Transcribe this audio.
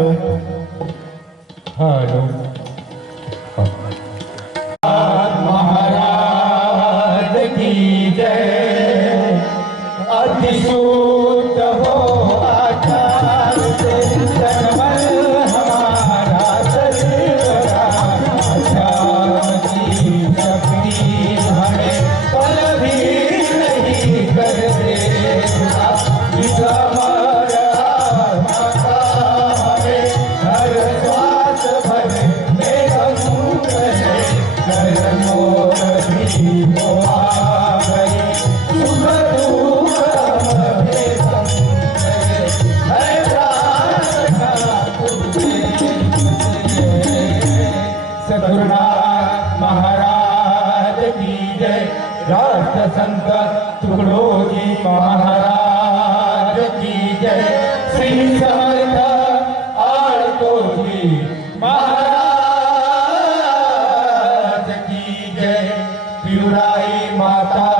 hello hello Maharaj की जय अतिशूत रघुनाथ महाराज की जय। राष्ट्र संत टुकड़ो जी महाराज की जय। श्री समर्थ आड़तो महाराज की जय। प्युराई माता